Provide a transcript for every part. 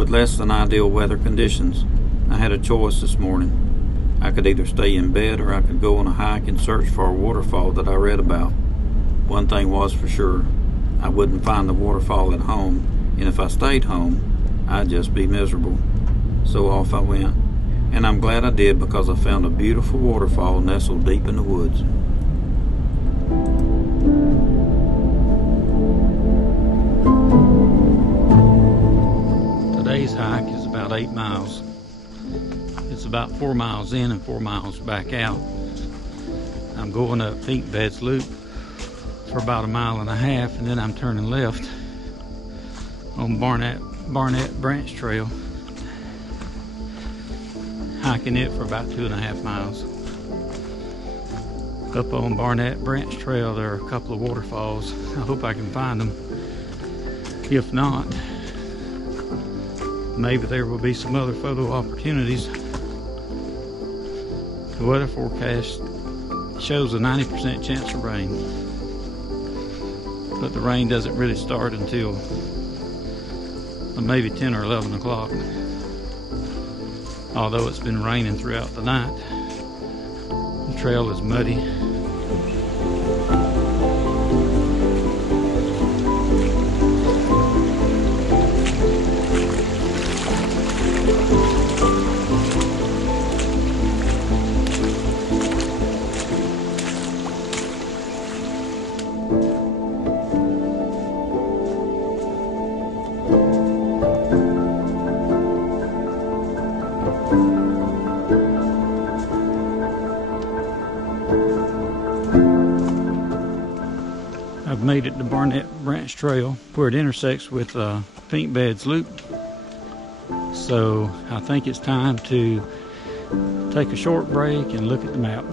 With less than ideal weather conditions, I had a choice this morning. I could either stay in bed or I could go on a hike and search for a waterfall that I read about. One thing was for sure, I wouldn't find the waterfall at home, and if I stayed home, I'd just be miserable. So off I went, and I'm glad I did because I found a beautiful waterfall nestled deep in the woods. Today's hike is about 8 miles. It's about 4 miles in and 4 miles back out. I'm going up Pink Beds Loop for about 1.5 miles, and then I'm turning left on Barnett Branch Trail, hiking it for about 2.5 miles. Up on Barnett Branch Trail there are a couple of waterfalls. I hope I can find them. If not, maybe there will be some other photo opportunities. The weather forecast shows a 90% chance of rain, but the rain doesn't really start until maybe 10 or 11 o'clock. Although it's been raining throughout the night, the trail is muddy. I've made it to Barnett Branch Trail where it intersects with Pink Beds Loop. So I think it's time to take a short break and look at the map.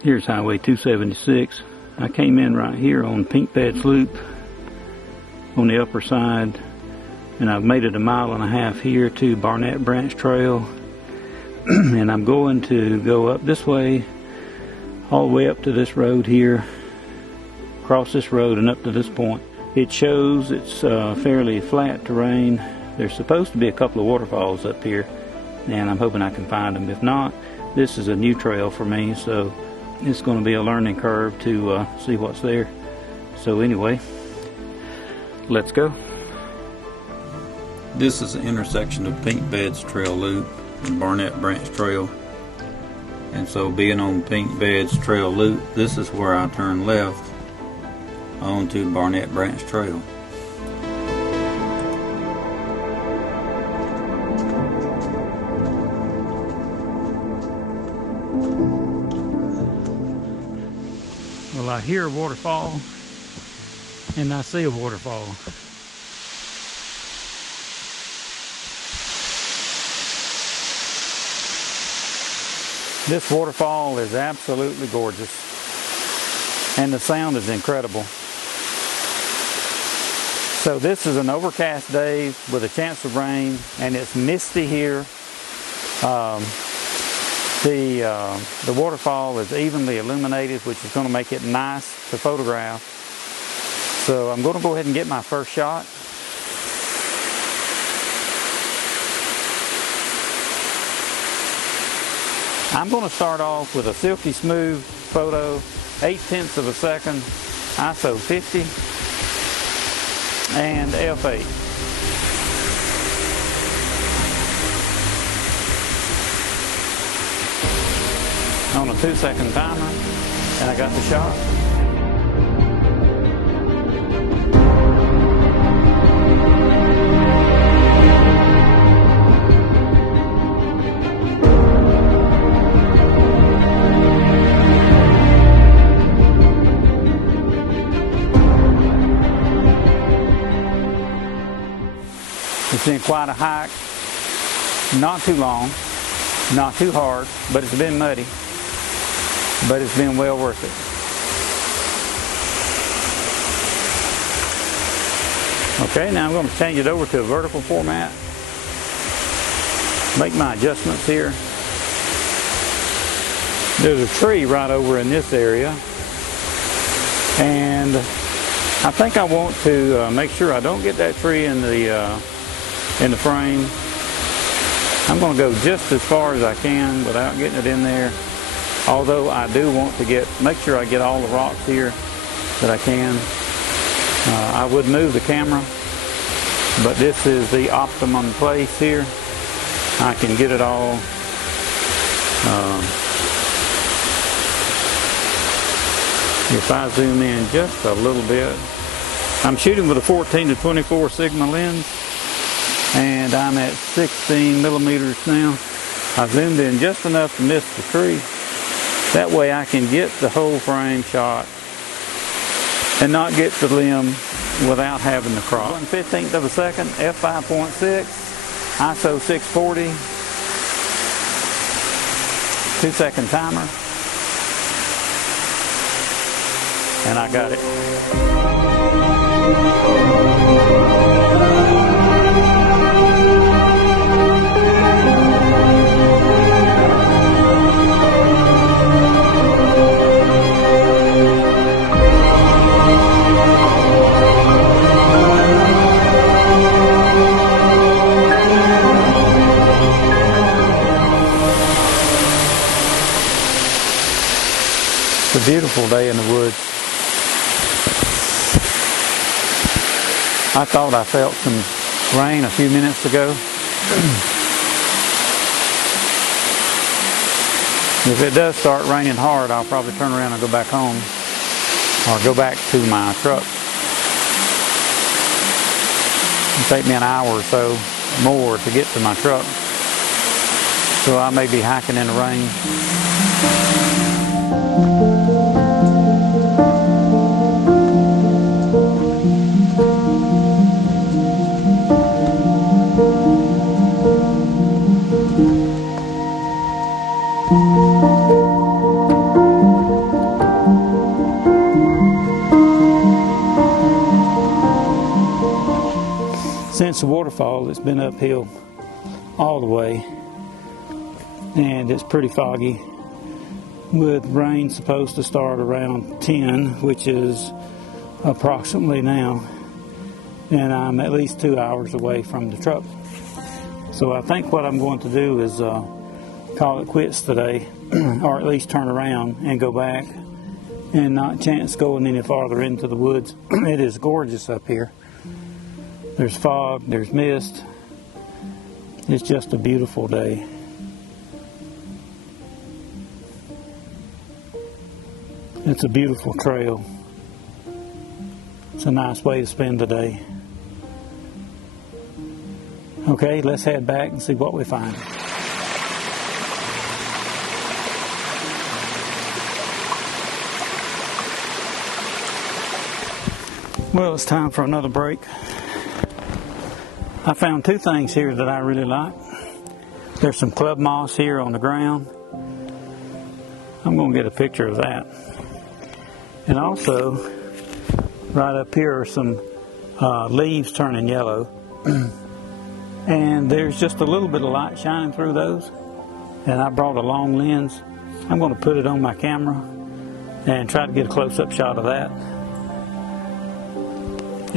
Here's Highway 276. I came in right here on Pink Beds Loop on the upper side, and I've made it 1.5 miles here to Barnett Branch Trail, and I'm going to go up this way all the way up to this road here, across this road and up to this point. It shows it's fairly flat terrain. There's supposed to be a couple of waterfalls up here, and I'm hoping I can find them. If not, this is a new trail for me, so it's going to be a learning curve to see what's there. So anyway, let's go. This is the intersection of Pink Beds Trail Loop and Barnett Branch Trail. And so being on Pink Beds Trail Loop, this is where I turn left onto Barnett Branch Trail. Well, I hear a waterfall and I see a waterfall. This waterfall is absolutely gorgeous, and the sound is incredible. So this is an overcast day with a chance of rain, and it's misty here. The waterfall is evenly illuminated, which is going to make it nice to photograph. So I'm going to go ahead and get my first shot. I'm going to start off with a silky smooth photo, 0.8 of a second, ISO 50, and f8. On a 2-second timer, and I got the shot. been quite a hike. Not too long, not too hard, but it's been muddy. But it's been well worth it. Okay, now I'm going to change it over to a vertical format. Make my adjustments here. There's a tree right over in this area. And I think I want to make sure I don't get that tree in the frame. I'm going to go just as far as I can without getting it in there. Although I do want to make sure I get all the rocks here that I can. I would move the camera, but this is the optimum place here. I can get it all. If I zoom in just a little bit, I'm shooting with a 14 to 24 Sigma lens, and I'm at 16 millimeters now. I zoomed in just enough to miss the tree. That way I can get the whole frame shot and not get the limb without having the crop. 1/15 of a second, f5.6, ISO 640, 2-second timer, and I got it. It's a beautiful day in the woods. I thought I felt some rain a few minutes ago. If it does start raining hard, I'll probably turn around and go back home or go back to my truck. It'll take me an hour or so more to get to my truck. So I may be hiking in the rain. Since the waterfall, it's been uphill all the way, and it's pretty foggy, with rain supposed to start around 10, which is approximately now, and I'm at least 2 hours away from the truck. So I think what I'm going to do is call it quits today, or at least turn around and go back and not chance going any farther into the woods. It is gorgeous up here. There's fog, there's mist. It's just a beautiful day. It's a beautiful trail. It's a nice way to spend the day. Okay, let's head back and see what we find. Well, it's time for another break. I found two things here that I really like. There's some club moss here on the ground. I'm going to get a picture of that. And also, right up here are some leaves turning yellow. And there's just a little bit of light shining through those. And I brought a long lens. I'm going to put it on my camera and try to get a close-up shot of that.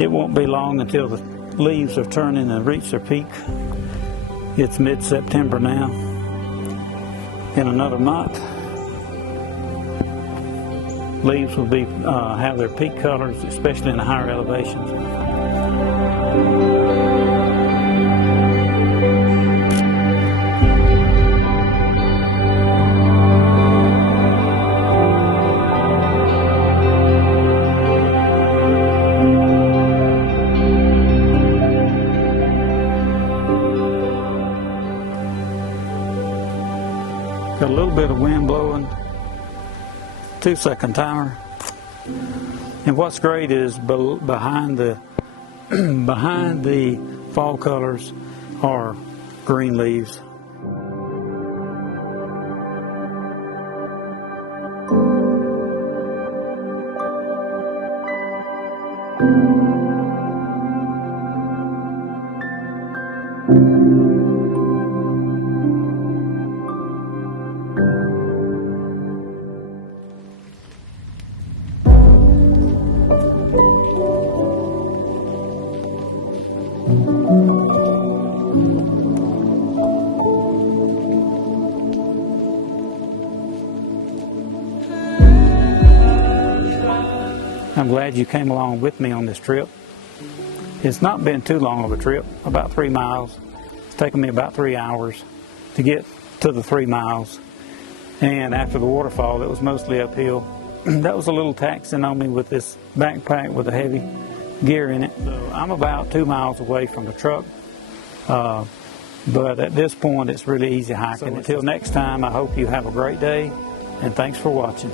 It won't be long until the leaves are turning and reach their peak. It's mid-September now. In another month, leaves will be have their peak colors, especially in the higher elevations. Got a little bit of wind blowing, 2-second timer. And what's great is behind the fall colors are green leaves. I'm glad you came along with me on this trip. It's not been too long of a trip, about 3 miles. It's taken me about 3 hours to get to the 3 miles. And after the waterfall, it was mostly uphill. That was a little taxing on me with this backpack with the heavy gear in it. So I'm about 2 miles away from the truck. But at this point, it's really easy hiking. So until next time, I hope you have a great day, and thanks for watching.